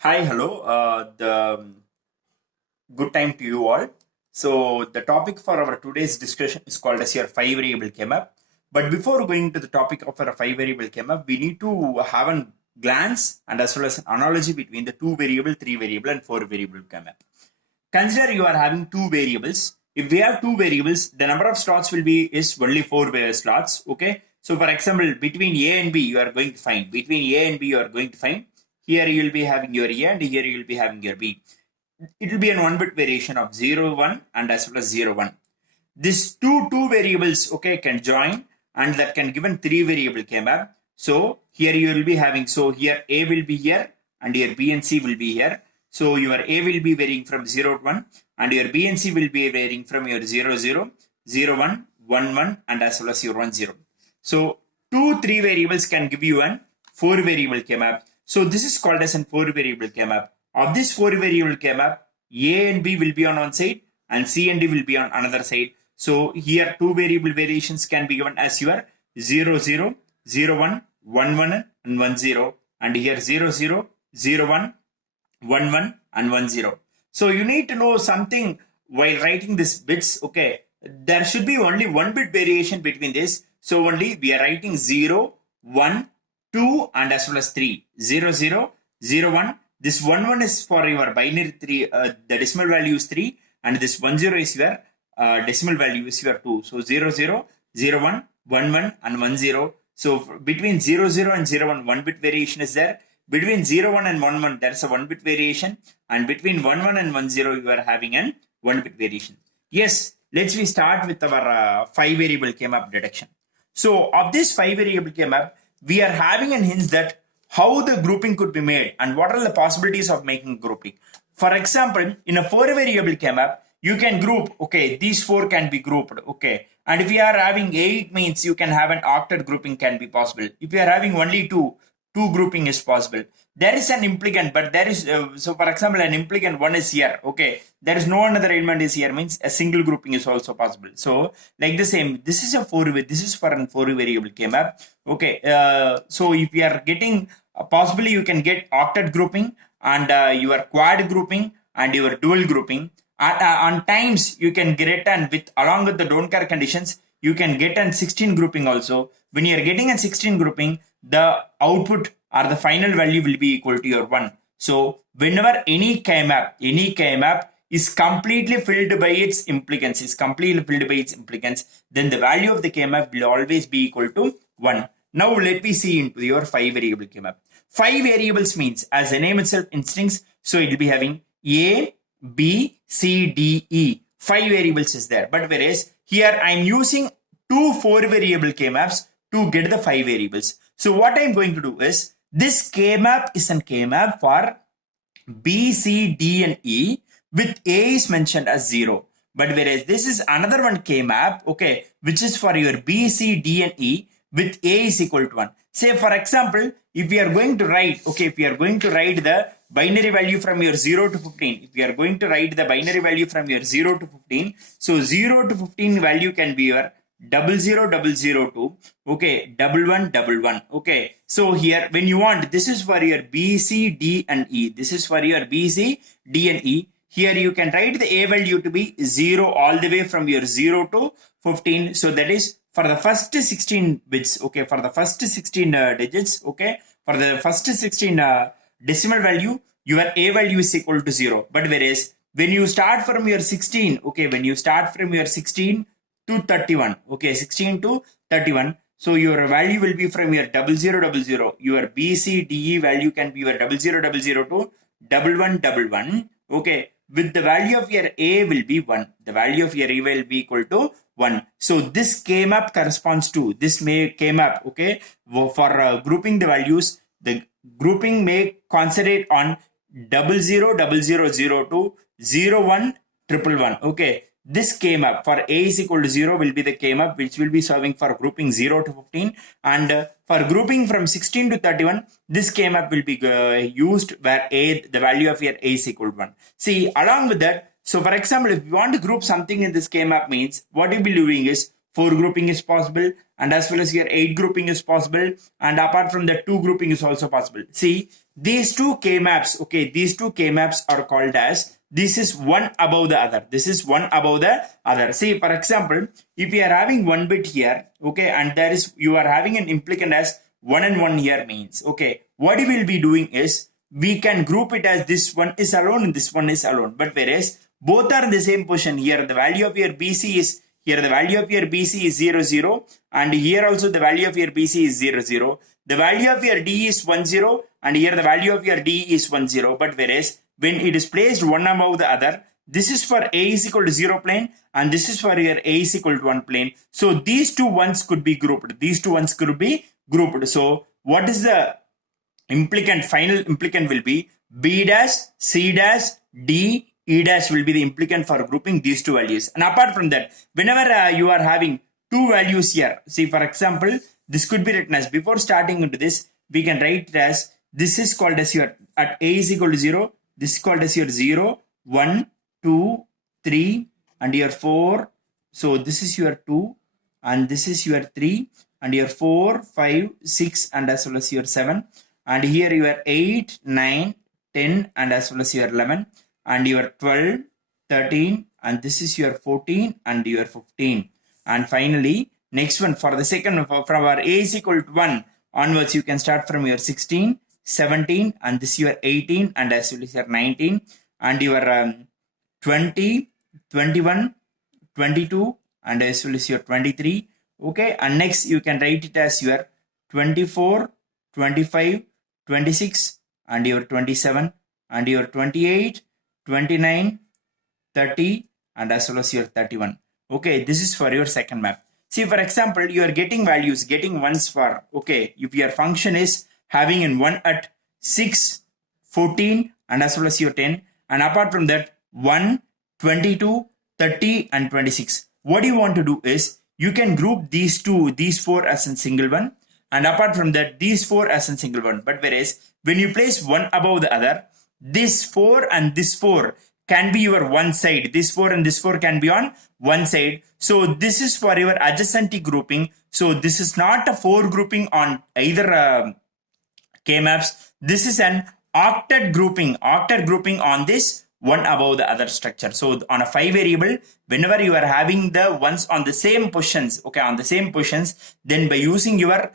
Hi, hello. The good time to you all. So the topic for our today's discussion is called as your five variable KMap. But before going to the topic of our five variable KMap, we need to have a glance and as well as an analogy between the two variable, three variable, and four variable KMap. Consider you are having two variables. If we have two variables, the number of slots will be is only four slots. Okay. So for example, between A and B, you are going to find between A and B, you are going to find here you will be having your A and here you will be having your B. It will be an 1-bit variation of 0, 1 and as well as 0, 1. These two variables, okay, can join and that can given three variable KMap. So here you will be having, so here A will be here and your B and C will be here. So your A will be varying from 0 to 1 and your B and C will be varying from your 0, 0, 0, 1, 1, 1 and as well as your 1, 0. So three variables can give you an four variable KMap. So this is called as an four variable KMap. Of this four variable KMap, A and B will be on one side and C and D will be on another side. So here two variable variations can be given as your 0, 0, 0, 1, 1, 1 and 1, 0 and here 0, 0, 0, 1, 1, 1 and 1, 0. So you need to know something while writing these bits. Okay, there should be only one bit variation between this. So only we are writing 0, 1, 2 and as well as 3. 0, 0, 0, 1. This 1, 1 is for your binary 3. The decimal value is 3 and this 1, 0 is your decimal value is your 2. So 0, 0, 0, 1, 1, 1 and 1, 0. So between 0, 0 and 0, 1, 1 bit variation is there. Between 0, 1 and 1, 1, there's a 1 bit variation. And between 1, 1 and 1, 0, you are having an 1 bit variation. Yes, let's we start with our 5 variable KMap detection. So of this 5 variable KMap, we are having an hint that how the grouping could be made and what are the possibilities of making grouping. For example, in a 4 variable KMap, you can group, okay, these 4 can be grouped, okay. And if you are having 8 means you can have an octet grouping can be possible. If you are having only 2 grouping is possible. There is an implicant, but there is, so for example, an implicant 1 is here, okay. There is no another element is here means a single grouping is also possible. So like the same, this is this is for an 4 variable KMap, okay. So if you are getting, possibly you can get octet grouping and your quad grouping and your dual grouping. On times you can get and with along with the don't care conditions you can get an 16 grouping also. When you are getting a 16 grouping, the output or the final value will be equal to your 1. So whenever any KMap is completely filled by its implicants, then the value of the KMap will always be equal to 1. Now let me see into your 5 variable KMap. 5 variables means, as the name itself instincts, so it will be having A, B, C, D, E. 5 variables is there. But whereas here I am using 4 variable KMaps to get the 5 variables. So what I am going to do is, this KMap is an KMap for B, C, D and E with A is mentioned as 0. But whereas this is another one KMap, okay, which is for your B, C, D and E with A is equal to 1. Say for example, if we are going to write, okay, if we are going to write the binary value from your 0 to 15, if we are going to write the binary value from your 0 to 15, so 0 to 15 value can be your 00002, okay, 1111, okay. So here when you want, this is for your B, C, D and E. This is for your B, C, D and E. Here you can write the A value to be 0 all the way from your 0 to 15. So that is for the first 16 bits, okay, for the first 16 digits, okay, for the first 16 decimal value, your A value is equal to 0. But whereas when you start from your 16, okay, when you start from your 16 to 31, okay, 16 to 31, so your value will be from your 0000. Your BCDE value can be your 0000 to 1111, okay, with the value of your A will be 1. The value of your A will be equal to 1. So this KMap corresponds to this KMap, okay, for grouping the values. The grouping may concentrate on 000002 0111, okay. This KMap for A is equal to 0 will be the KMap which will be serving for grouping 0 to 15, and for grouping from 16 to 31, this KMap will be used where A, the value of your A is equal to 1. See, along with that, so for example, if you want to group something in this KMap means, what you'll be doing is, 4 grouping is possible, and as well as here 8 grouping is possible, and apart from that 2 grouping is also possible. See, these two K-maps, okay, these two K-maps are called as, this is one above the other. This is one above the other. See, for example, if you are having one bit here, okay, and there is, you are having an implicant as 1 and 1 here means, okay, what we will be doing is, we can group it as this one is alone and this one is alone. But whereas both are in the same position, here the value of your BC is, here the value of your BC is 0, 0, and here also the value of your BC is 0, 0. The value of your D is 1, 0, and here the value of your D is 1, 0. But whereas when it is placed one above the other, this is for A is equal to 0 plane, and this is for your A is equal to 1 plane. So these two ones could be grouped. These two ones could be grouped. So what is the implicant? Final implicant will be B dash, C dash, D, E dash will be the implicant for grouping these two values. And apart from that, whenever you are having two values here, see, for example, this could be written as, before starting into this, we can write it as, this is called as your, at A is equal to 0, this is called as your 0, 1, 2, 3, and your 4. So this is your 2, and this is your 3, and your 4, 5, 6, and as well as your 7. And here your 8, 9, 10, and as well as your 11, and your 12, 13, and this is your 14, and your 15. And finally, next one, for the second, from our A is equal to 1 onwards, you can start from your 16, 17, and this your 18, and as well as your 19, and your 20, 21, 22, and as well as your 23. Okay, and next you can write it as your 24, 25, 26, and your 27, and your 28, 29, 30, and as well as your 31. Okay, this is for your second map. See, for example, you are getting values, getting ones for, okay, if your function is having in 1 at 6, 14, and as well as your 10, and apart from that 1, 22, 30, and 26. What you want to do is, you can group these two, these 4 as a single one, and apart from that, these 4 as a single one. But whereas, when you place one above the other, this 4 and this 4 can be your one side. This 4 and this 4 can be on one side. So this is for your adjacency grouping. So this is not a 4 grouping on either K-maps. This is an octet grouping on this one above the other structure. So on a 5 variable, whenever you are having the ones on the same positions, okay, on the same positions, then by using your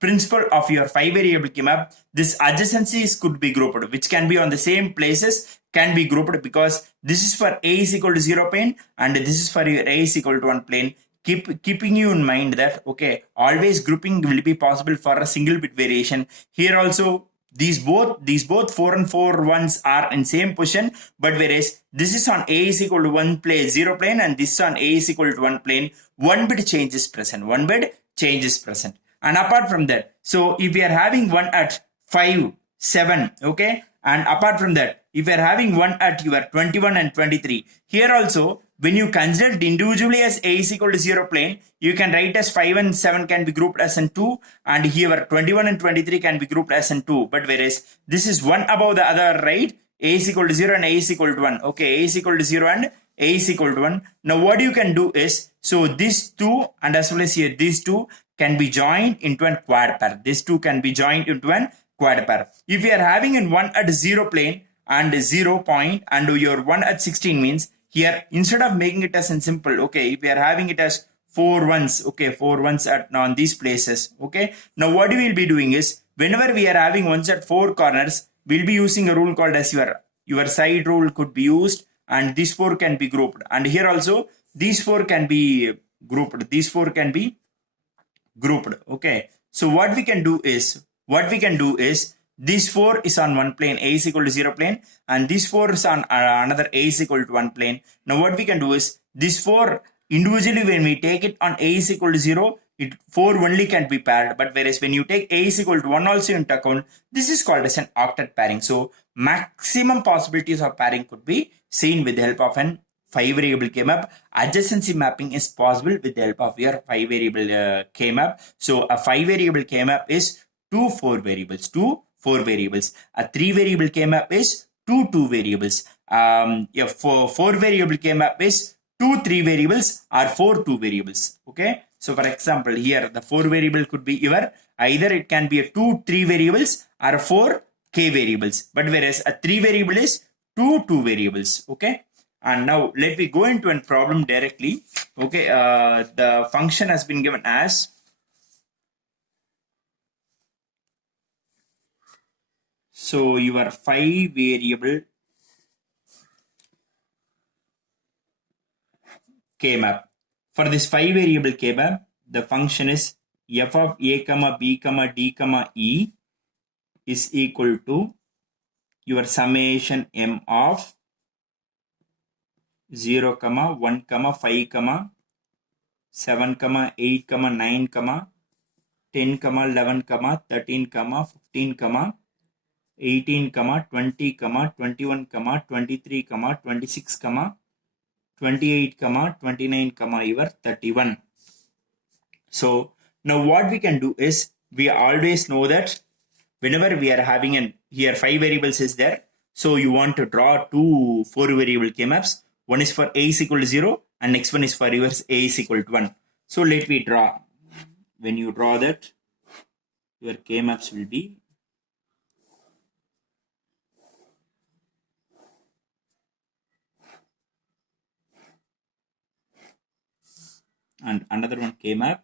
principle of your 5 variable K-map, this adjacencies could be grouped, which can be on the same places, can be grouped, because this is for A is equal to 0 plane, and this is for your A is equal to 1 plane. Keeping you in mind that, okay, always grouping will be possible for a single bit variation. Here also, these both 4 and 4 ones are in same position, but whereas this is on A is equal to 1 plane, 0 plane, and this on A is equal to 1 plane, one bit change is present. One bit change is present. And apart from that, so if we are having one at 5, 7, okay, and apart from that, if you are having one at your 21 and 23, here also, when you consider it individually as A is equal to 0 plane, you can write as 5 and 7 can be grouped as in 2, and here 21 and 23 can be grouped as in 2. But whereas this is one above the other, right? A is equal to 0 and A is equal to 1. Okay, A is equal to 0 and A is equal to 1. Now what you can do is, so these two and as well as here these two can be joined into a quad pair. These two can be joined into a quad pair. If you are having in 1 at 0 plane and 0 point, and your 1 at 16 means, here instead of making it as in simple, okay, if we are having it as 4 ones, okay, 4 ones at on these places, okay. Now what we will be doing is, whenever we are having ones at 4 corners, we'll be using a rule called as your side rule could be used, and these 4 can be grouped, and here also these 4 can be grouped. These 4 can be grouped. Okay, so what we can do is this 4 is on one plane, A is equal to 0 plane, and this 4 is on another A is equal to 1 plane. Now what we can do is, this 4 individually, when we take it on A is equal to 0, 4 only can be paired, but whereas when you take A is equal to 1 also into account, this is called as an octet pairing. So maximum possibilities of pairing could be seen with the help of an 5 variable K-map. Adjacency mapping is possible with the help of your 5 variable K-map. So a 5 variable K-map is 2 4 variables. A 3 variable K-map is 2 2 variables. A 4 variable K-map is 2 3 variables or 4 2 variables. Okay. So for example, here the 4 variable could be your either it can be a 2 3 variables or a 4 k variables. But whereas a 3 variable is 2 2 variables. Okay. And now let me go into a problem directly. Okay. The function has been given as so your 5 variable KMap. For this 5 variable KMap, the function is f of a comma b comma d comma e is equal to your summation m of 0 comma 1 comma 5 comma 7 comma 8 comma 9 comma 10 comma 11 comma 13 comma 15 comma 18 comma 20 comma 21 comma 23 comma 26 comma 28 comma 29 comma your 31. So now what we can do is we always know that whenever we are having an here 5 variables is there, so you want to draw 2 4 variable k-maps. One is for a is equal to 0 and next one is for yours a is equal to 1. So let me draw. When you draw that, your k-maps will be and another one k-map.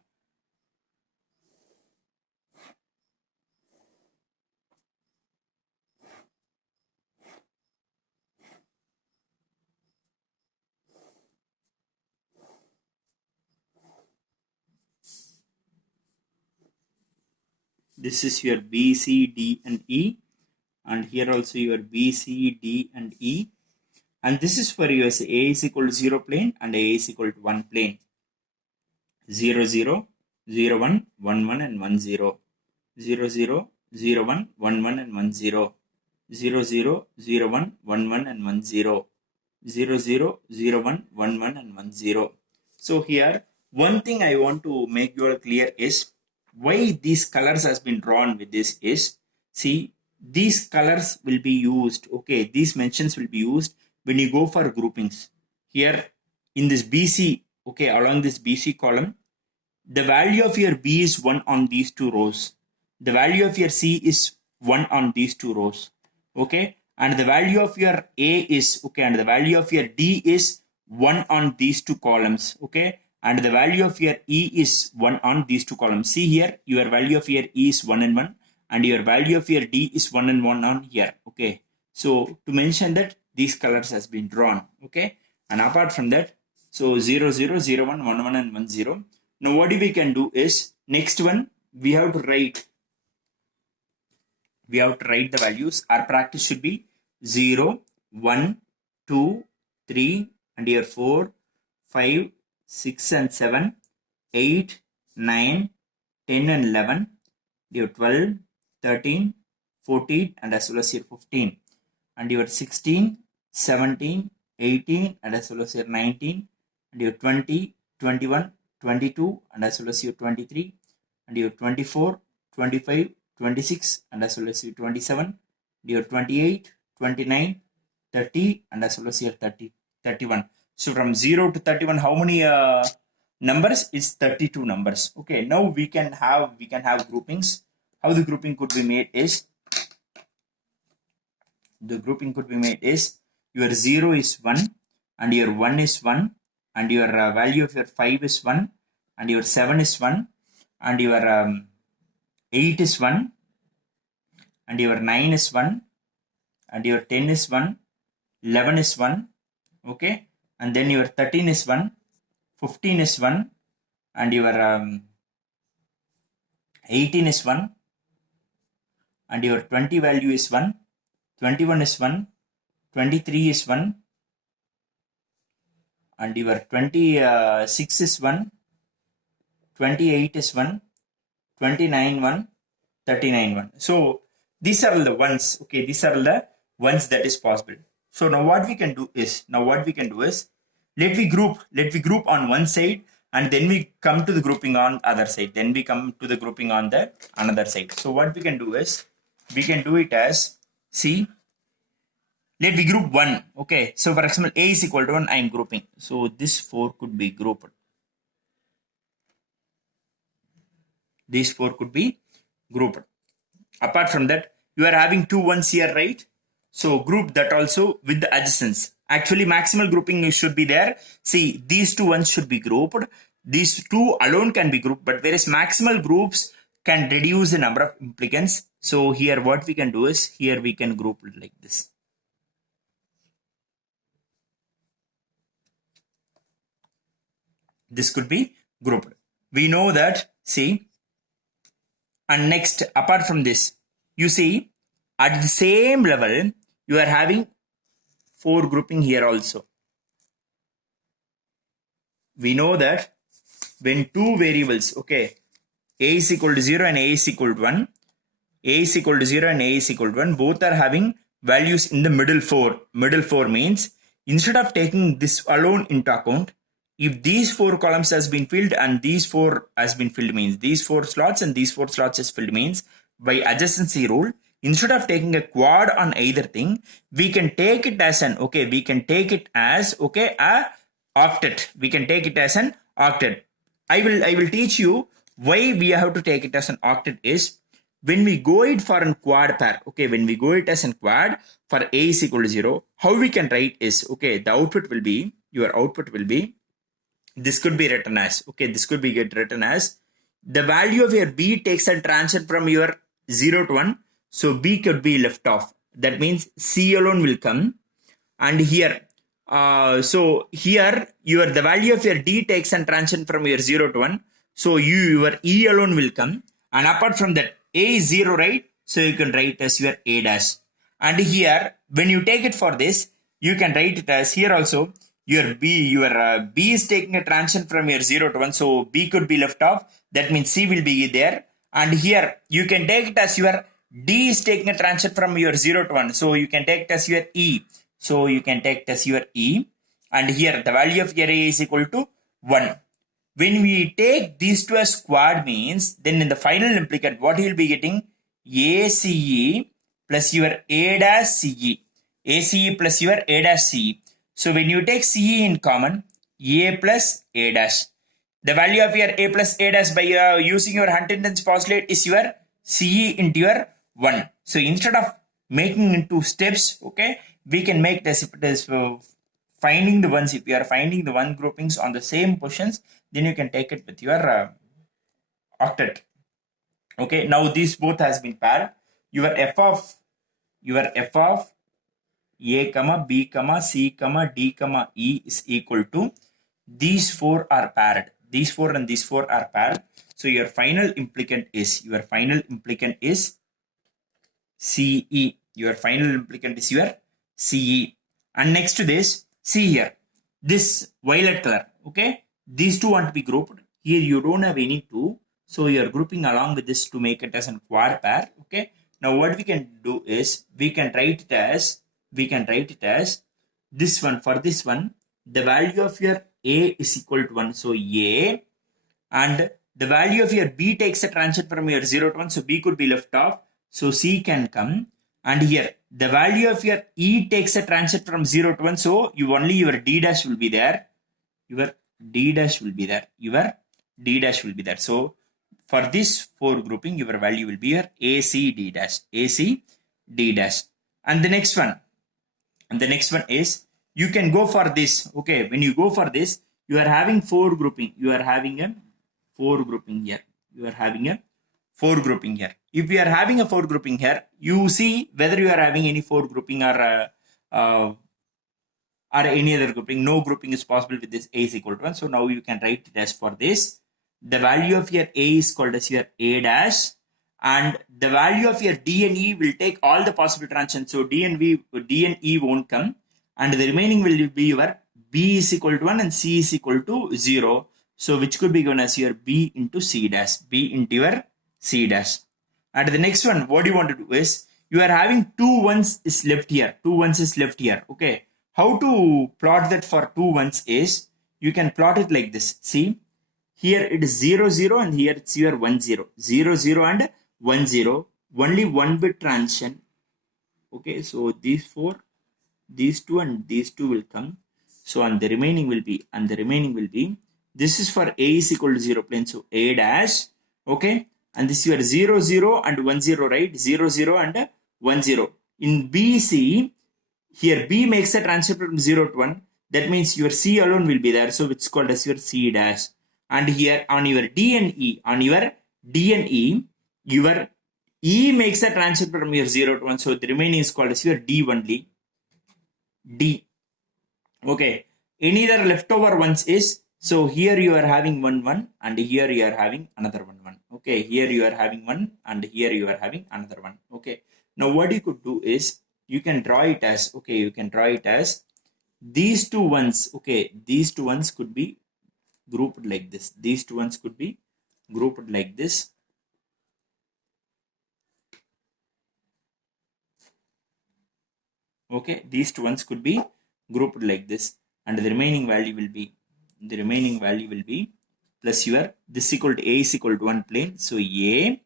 This is your B, C, D and E, and here also your B, C, D and E, and this is for your A is equal to 0 plane and A is equal to 1 plane. 0 0 0 1 1 1 and 1 0 0 0 0 1 1 1 and 1 0 0 0 0 1 1 1 and 1 0 0 0 0 1 1 1 and 1 0. So here one thing I want to make you all clear is why these colors has been drawn with this is, see, these colors will be used, okay, these mentions will be used when you go for groupings. Here in this BC, okay, along this BC column, the value of your B is 1 on these 2 rows. The value of your C is 1 on these 2 rows. Okay. And the value of your A is, okay, and the value of your D is 1 on these 2 columns. Okay. And the value of your E is 1 on these 2 columns. See here, your value of your E is 1 and 1, and your value of your D is 1 and 1 on here. Okay. So to mention that these colors has been drawn. Okay. And apart from that, so 0, 0, 0, 1, 1, 1 and 1, 0. Now what we can do is, next one, we have to write the values. Our practice should be 0, 1, 2, 3, and here 4, 5, 6 and 7, 8, 9, 10 and 11, here 12, 13, 14 and as well as here 15, and your 16, 17, 18 and as well as here 19, and your 20, 21, 22 and as well as your 23, and your 24, 25, 26 and as well as your 27, your 28, 29, 30 and as well as your 30, 31. So from 0 to 31, how many numbers? It's 32 numbers. Okay, now we can have groupings. How the grouping could be made is, your 0 is 1 and your 1 is 1 and your value of your 5 is 1 and your 7 is 1 and your 8 is 1 and your 9 is 1 and your 10 is 1, 11 is 1, okay, and then your 13 is 1, 15 is 1 and your 18 is 1 and your 20 value is 1, 21 is 1, 23 is 1 and your 26 is 1, 28 is 1, 29 1, 39 1. So these are the ones, okay, these are the ones that is possible. So now what we can do is, let we group on one side and then we come to the grouping on other side, then we come to the grouping on the another side. So what we can do is, we can do it as, see, let me group 1. Okay, so for example, A is equal to 1, I am grouping. So this 4 could be grouped. These 4 could be grouped. Apart from that, you are having 2 ones here, right? So group that also with the adjacents. Actually, maximal grouping should be there. See, these 2 ones should be grouped. These 2 alone can be grouped, but whereas maximal groups can reduce the number of implicants. So here what we can do is, here we can group it like this. This could be grouped. We know that, see, and next, apart from this, you see, at the same level, you are having 4 grouping here also. We know that when two variables, okay, A is equal to 0 and A is equal to 1, A is equal to 0 and A is equal to 1, both are having values in the middle 4. Middle 4 means, instead of taking this alone into account, if these 4 columns has been filled and these 4 has been filled means, these 4 slots and these 4 slots is filled means, by adjacency rule, instead of taking a quad on either thing, we can take it as an, okay, we can take it as, okay, a octet. We can take it as an octet. I will teach you why we have to take it as an octet is, when we go it for a quad pair, okay, when we go it as a quad for A is equal to 0, how we can write is, okay, the output will be, your output will be, this could be written as, okay, this could be written as, the value of your B takes a transition from your 0 to 1, so B could be left off. That means C alone will come, and here, so here the value of your D takes a transition from your 0 to 1, so your E alone will come, and apart from that, A is 0, right? So you can write as your A dash. And here, when you take it for this, you can write it as here also, your B is taking a transition from your 0 to 1, so B could be left off. That means C will be there. And here, you can take it as your D is taking a transition from your 0 to 1, so you can take it as your E. So you can take it as your E. And here, the value of your A is equal to 1. When we take these two as quad means, then in the final implicant, what you will be getting? ACE plus your A dash CE. ACE plus your A dash CE. So when you take CE in common, A plus A dash. The value of your A plus A dash by using your Huntington's postulate is your CE into your 1. So instead of making into steps, okay, we can make this if it is finding the ones, if you are finding the one groupings on the same positions, then you can take it with your octet. Okay, now these both has been paired. Your f of A comma B comma C comma D comma E is equal to, these 4 are paired. These 4 and these 4 are paired. So your final implicant is CE. Your final implicant is your CE. And next to this, see here, this violet color, okay, these two want to be grouped. Here you don't have any two, so you are grouping along with this to make it as a quad pair. Okay, now what we can do is, we can write it as this one. For this one, the value of your A is equal to 1, so A, and the value of your B takes a transition from your 0 to 1, so B could be left off, so C can come. And here, the value of your E takes a transition from 0 to 1, so only your D dash will be there. Your D dash will be there. So, for this 4 grouping, your value will be your AC D dash. And the next one is, you can go for this. Okay, when you go for this, you are having 4 grouping. You are having a 4 grouping here. If you are having a 4 grouping here, you see whether you are having any 4 grouping or any other grouping. No grouping is possible with this A is equal to 1. So now you can write it as, for this, the value of your A is called as your A dash, and the value of your D and E will take all the possible transitions. So D and E won't come, and the remaining will be your B is equal to 1 and C is equal to 0. So which could be given as your B into C dash. And the next one, what you want to do is, you are having 2 ones is left here. Okay. How to plot that for 2 ones is, you can plot it like this. See, here it is 0, 0, and here it's your 1, 0. 0, 0 and 1, 0. Only 1 bit transition. Okay, so these 4 these two and these two will come. So and the remaining will be, this is for A is equal to 0 plane, so A dash, okay, and this is your 0 0 and 1 0, right? 0 0 and 1 0. In BC, here B makes a transition from 0 to 1, that means your C alone will be there, so it's called as your C dash. And here on your D and E, your E makes a transition from your 0 to 1, so the remaining is called as your D only. D. Okay. Any other leftover ones is, so here you are having 1 1 and here you are having another 1 1. Okay. Here you are having 1 and here you are having another 1. Okay. Now what you could do is, you can draw it as, okay, you can draw it as these two ones. Okay. These two ones could be grouped like this. These two ones could be grouped like this. Okay, these two ones could be grouped like this, and the remaining value will be, plus your, this equal to A is equal to 1 plane, so A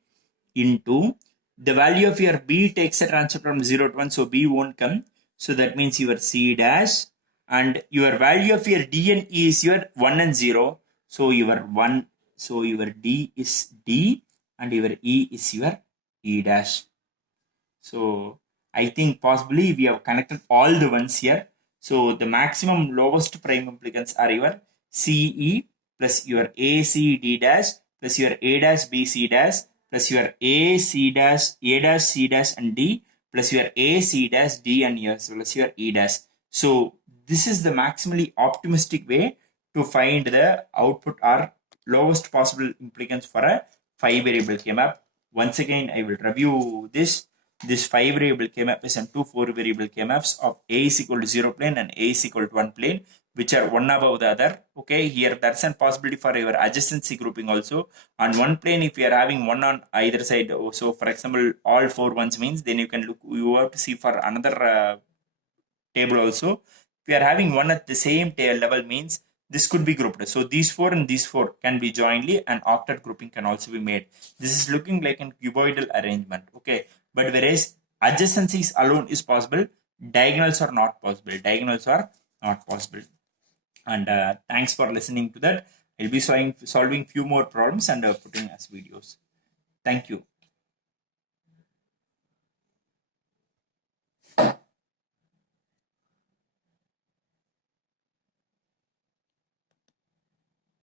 into the value of your B takes a transfer from 0 to 1, so B won't come, so that means your C dash, and your value of your D and E is your 1 and 0, so your 1, so your D is D and your E is your E dash. So I think possibly we have connected all the ones here. So the maximum lowest prime implicants are your CE plus your ACD dash plus your A dash BC dash plus your AC dash, A dash C dash and D plus your AC dash D and E plus your E dash. So this is the maximally optimistic way to find the output or lowest possible implicants for a 5 variable K-map. Once again, I will review this. This 5 variable K-map is and 2 4 variable K-maps of A is equal to 0 plane and A is equal to 1 plane, which are one above the other. Okay, here that's a possibility for your adjacency grouping also. On one plane, if you are having one on either side, so for example, all 4 ones means, then you can look, you have to see for another table also. If you are having one at the same level means, this could be grouped. So these 4 and these 4 can be jointly, and octet grouping can also be made. This is looking like a cuboidal arrangement. Okay, but whereas adjacencies alone is possible, diagonals are not possible. And thanks for listening to that. I'll be solving few more problems and putting as videos. Thank you.